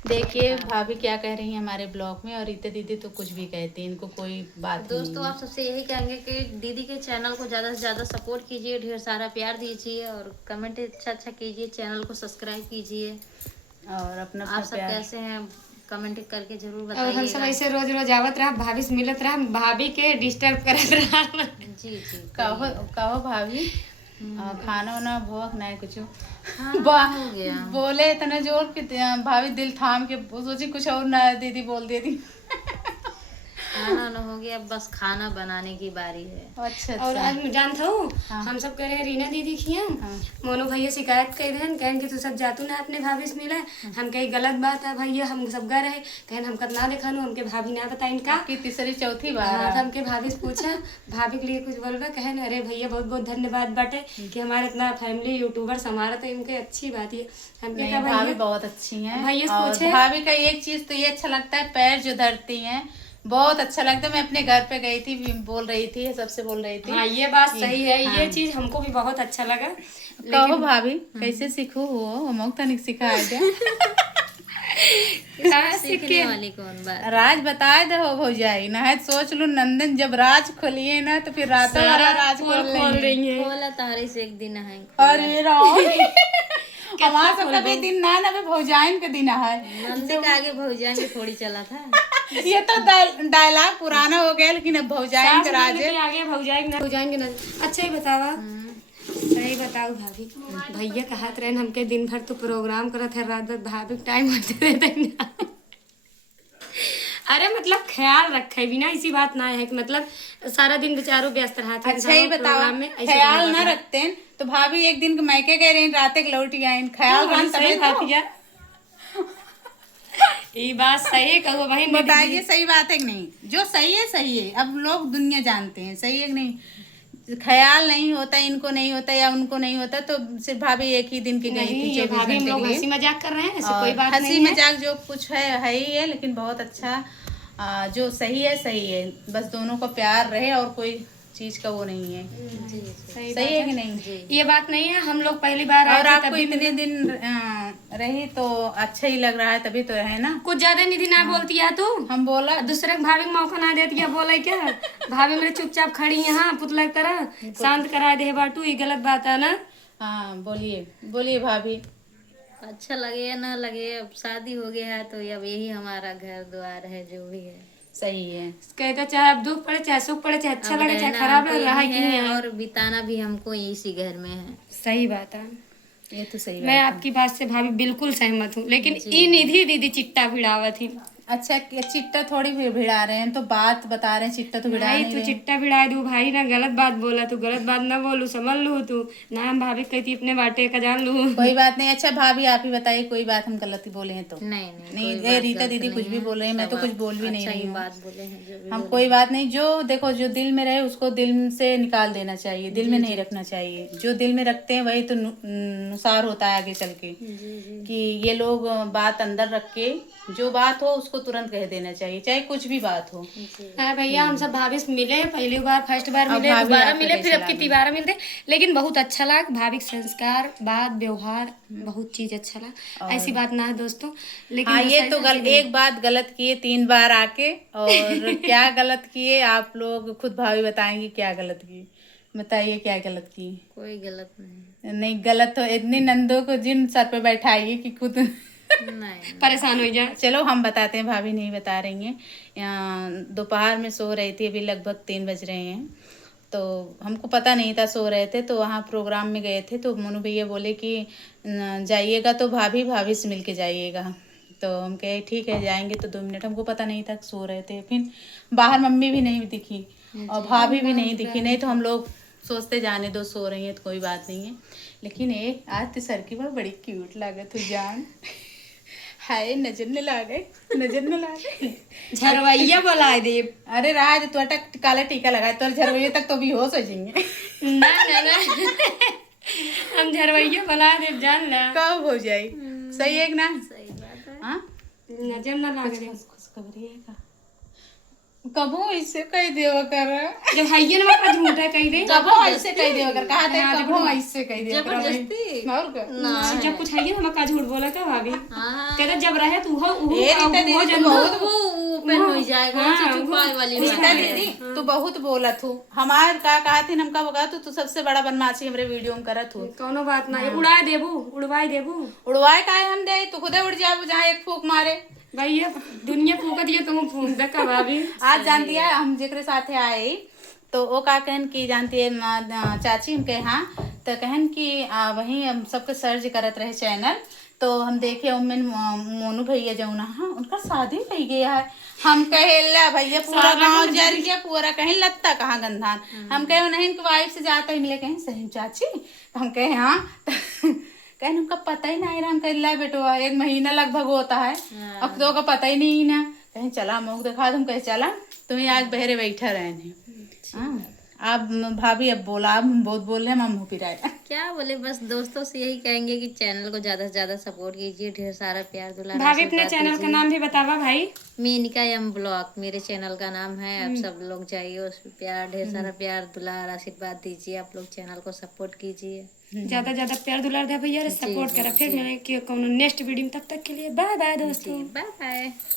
देखिए भाभी क्या कह रही हैं हमारे ब्लॉग में, और रीता दीदी तो कुछ भी कहती हैं, इनको कोई बात नहीं दोस्तों है। आप सबसे यही कहेंगे कि दीदी के चैनल को ज़्यादा से ज़्यादा सपोर्ट कीजिए, ढेर सारा प्यार दीजिए और कमेंट अच्छा अच्छा कीजिए, चैनल को सब्सक्राइब कीजिए। और अपना आप अपना सब प्यार। कैसे हैं कमेंट करके जरूर और हम सब बताइएगा। ऐसे रोज रोज आवत रहा, भाभी से मिलत रहा, भाभी के डिस्टर्ब करत रहा। जी जी कहो करिए। कहो भाभी, खाना वाना भोग नहीं कुछ हाँ हो गया। बोले इतना जोर कि भाभी दिल थाम के सोची कुछ और ना दीदी बोल देती। खाना वाना हो गया, बस खाना बनाने की बारी है। अच्छा और अच्छा। आज जानता हूँ हाँ। हम सब कह रहे हैं रीना दीदी खिया हाँ। मोनू भैया शिकायत कर देन, कहन कि तू सब जातू ना अपने भाभी से मिले। हम कही गलत बात है भैया, हम सब गए रहे, कहन हम कतना देखानु, हमके भाभी ना बता इनका। आपकी तीसरी चौथी बार हाँ, तो है। हमके भाभी से पूछा भाभी के लिए कुछ बोलबा, कहन अरे भैया बहुत बहुत धन्यवाद बाटे कि हमारे इतना फैमिली यूट्यूबर संभाला, तो इनके अच्छी बात है। हमके नहीं, कहा भाभी भैया बहुत अच्छी हैं। भैया से और पूछे। भाभी का एक चीज तो ये अच्छा लगता है, पैर जो धरती हैं बहुत अच्छा लगता है। मैं अपने घर पे गई थी, बोल रही थी, सबसे बोल रही थी। हाँ ये बात सही है, हाँ। ये चीज हमको भी बहुत अच्छा लगा। कहो भाभी कैसे सीखू हो, हम तनिक सिखाए दे। कहाँ सीखने वाली कौन बात। राज बताए दे हो भौजाई ना है, सोच लो नंदन जब राज खोलिए ना तो फिर रातों वाला राज खोल लेंगे। रही है। खोला तारी से एक दिन है। अरे राम, हमारा सबका भी दिन ना ना भौजाइन का दिन है। नंदी के आगे भौजान के थोड़ी चला था। ये तो डायलॉग पुराना हो गया, लेकिन अब भौजाइन का राज है। आगे भौजाएंगे ना। अच्छा ही बतावा, सही बताओ भाभी, भैया कहत रहे हमके दिन भर तो प्रोग्राम करत है, रात भर भाभी टाइम होते रहते ना। अरे मतलब ख्याल रखे बिना इसी बात ना है कि मतलब सारा दिन बेचारो व्यस्त रहते हैं। अच्छा ही बताओ, प्रोग्राम में ऐसे ख्याल ना रखते हैं तो भाभी एक दिन के मैके गए रही, रात के लौटी आई, ख्याल रख सही तबे बात तो। है। ये बात सही कहो भाई। बताइए सही बात है कि नहीं? जो सही है सही है, अब लोग दुनिया जानते हैं सही है कि नहीं। ख्याल नहीं होता, इनको नहीं होता या उनको नहीं होता, तो सिर्फ भाभी एक ही दिन की गई थी, 24 भाभी हम घंटे लोग के लिए। हंसी मजाक कर रहे हैं, ऐसे और कोई बात हंसी नहीं है। मजाक जो कुछ है ही है, लेकिन बहुत अच्छा। जो सही है, बस दोनों का प्यार रहे और कोई चीज का वो नहीं है। सही सही है कि नहीं? जी। ये बात नहीं है, हम लोग पहली बार आए और थे आपको तभी इतने दिन रही तो अच्छा ही लग रहा है, तभी तो है ना। कुछ ज्यादा निधि ना बोलती है तू, हम बोला दूसरे के भाभी को मौका ना देती है बोले क्या। भाभी मेरे चुपचाप खड़ी है, हाँ पुतला की तरह शांत करा दे बाटू, ये गलत बात है ना। हाँ बोलिए बोलिए भाभी। अच्छा लगे या ना लगे, अब शादी हो गया है तो अब यही हमारा घर द्वार है, जो भी है सही है। कहते चाहे अब दुख पड़े चाहे सुख पड़े, चाहे अच्छा अब लगे चाहे रहना खराब हमको लगे, रहा यही कि नहीं है है। और बिताना भी हमको इसी घर में है। सही बात है। ये तो सही मैं बात है। आपकी बात से भाभी बिल्कुल सहमत हूँ, लेकिन ई निधि दीदी चिट्टा भिड़ावा थी। अच्छा चिट्टा थोड़ी भिड़ा रहे हैं, तो बात बता रहे हैं, चिट्टा तो भिड़ा नहीं नहीं तू रहे। चिट्टा भिड़ा दू भाई ना, गलत बात बोला तू, गलत बात ना बोलू, समझ लू तू ना, हम भाभी कहती अपने बाटे का जान लू। कोई बात नहीं। अच्छा भाभी आप ही बताइए, कोई बात हम गलती बोले हैं तो? नहीं नहीं, कोई बात रीता गलत दीदी कुछ नहीं भी है, बोल रहे हैं, मैं सब तो कुछ आप बोल भी नहीं अच्छा रही ही हूँ। बात बोले हैं, जो भी हम बोले। कोई बात नहीं, जो देखो जो दिल में रहे उसको दिल से निकाल देना चाहिए, दिल में नहीं रखना चाहिए। जो दिल में रखते हैं वही तो नुसार होता है आगे चल के। कि ये लोग बात अंदर रख के जो बात हो उसको तुरंत कह देना चाहिए, चाहे कुछ भी बात हो। हाँ भैया, हम सब भाभी से मिले, पहली बार फर्स्ट बार अब मिले, भाभी दोबारा आपको मिले, कैसे फिर अब लगा? कितनी बार मिलते, लेकिन बहुत अच्छा लगा। भाभी के संस्कार बात व्यवहार बहुत चीज अच्छा लगा। ऐसी बात ना है दोस्तों, लेकिन हाँ जो ये सही तो सही एक बात गलत किए 3 बार आके, और क्या गलत किए आप लोग खुद भाभी बताएंगी क्या गलत किए। बताइए क्या गलत किए। कोई गलत नहीं। नहीं गलत तो इतनी नंदों को जिन सर पे बैठाइए कि खुद नहीं परेशान हो जाए। चलो हम बताते हैं, भाभी नहीं बता रही हैं। दोपहर में सो रही थी, अभी लगभग 3 बज रहे हैं, तो हमको पता नहीं था, सो रहे थे तो वहाँ प्रोग्राम में गए थे, तो मोनू भैया बोले कि जाइएगा तो भाभी भाभी से मिल के जाइएगा। तो हम कहे ठीक है जाएंगे, तो 2 मिनट, हमको पता नहीं था, सो रहे थे। फिर बाहर मम्मी भी नहीं दिखी और भाभी भी नहीं दिखी, नहीं तो हम लोग सोचते जाने दो, सो रही है तो कोई बात नहीं है। लेकिन एक आज तो सर की बार बड़ी क्यूट लागत हो जान। हाय नजर न लागे, नजर न लागे। झरवैया बोला दे। अरे राज तू अटक काला टीका लगा तो झरवैया तक तो बेहोश हो जाएंगे। ना ना ना, हम झरवैया बोला दे जान ला। कब हो जाए? सही है कि ना? सही बात है। हाँ नजर ना लागे। खुशखबरी है का? कबो ऐसे कह देवा कर, जब हइये ना का झूठ है कही दे, कबो ऐसे कह देवा कर, कहा थे कबो ऐसे कह देवा कर जबरदस्ती और का जब कुछ हइये ना का झूठ बोला का भाभी, हाँ कहता जब रहे तू हो ए रीता दीदी तू बहुत वो ओपन हो जाएगा छुपाए वाली रीता दीदी तू बहुत बोलत हूँ, हमार का कहा थी हमका बगा तू सबसे बड़ा बदमाशी हमरे वीडियो में करत हूँ। कोनो बात ना, उड़ाए देबू, उड़वाई देबू, उड़वाए का हम दे, तू खुदे उड़ जाबू जहाँ एक फूक मारे। भाई ये दुनिया फूक दिए तुम फूक दे का भाभी। आज जानती है हम जेकरे साथे आए तो वो का कहन की जानती है चाची हम कहे हाँ, तो कहन कि वहीं हम सबके सर्च करत रहे चैनल, तो हम देखे उनमें मोनू भैया जौना हाँ उनका शादी हो गया है। हम कहे ला भैया पूरा गांव जर गया, पूरा कहीं लगता कहाँ गंधान। हम कहे नहीं इनकी वाइफ से जाता ही मिले, कहीं सही चाची, हम कहे हाँ कहीं उनका पता ही नहीं रहा। हम कहे ला बेटो 1 महीना लगभग होता है, अब तो का पता ही नहीं ना। कहीं चला मुख दिखा, तुम कहे चला तुम्हें आज बहरे बैठा रहे नहीं। हाँ आप भाभी अब बोला, आप बहुत बोल रहे हैं, हम मुँह पिराए क्या बोले, बस दोस्तों से यही कहेंगे कि चैनल को ज्यादा से ज्यादा सपोर्ट कीजिए, ढेर सारा प्यार दुलार भाभी अपने आशीर्वाद चैनल का दीजिए। नाम भी बतावा भाई। मेनिका एम ब्लॉग मेरे चैनल का नाम है, आप सब लोग जाइए उस पे प्यार, ढेर सारा प्यार दुलार आशीर्वाद दीजिए, आप लोग चैनल को सपोर्ट कीजिए। ज्यादा ज्यादा प्यार दुलार दे भैया, सपोर्ट करा। फिर मिले कि नेक्स्ट वीडियो में, तब तक के लिए बाय बाय दोस्तों। Bye bye.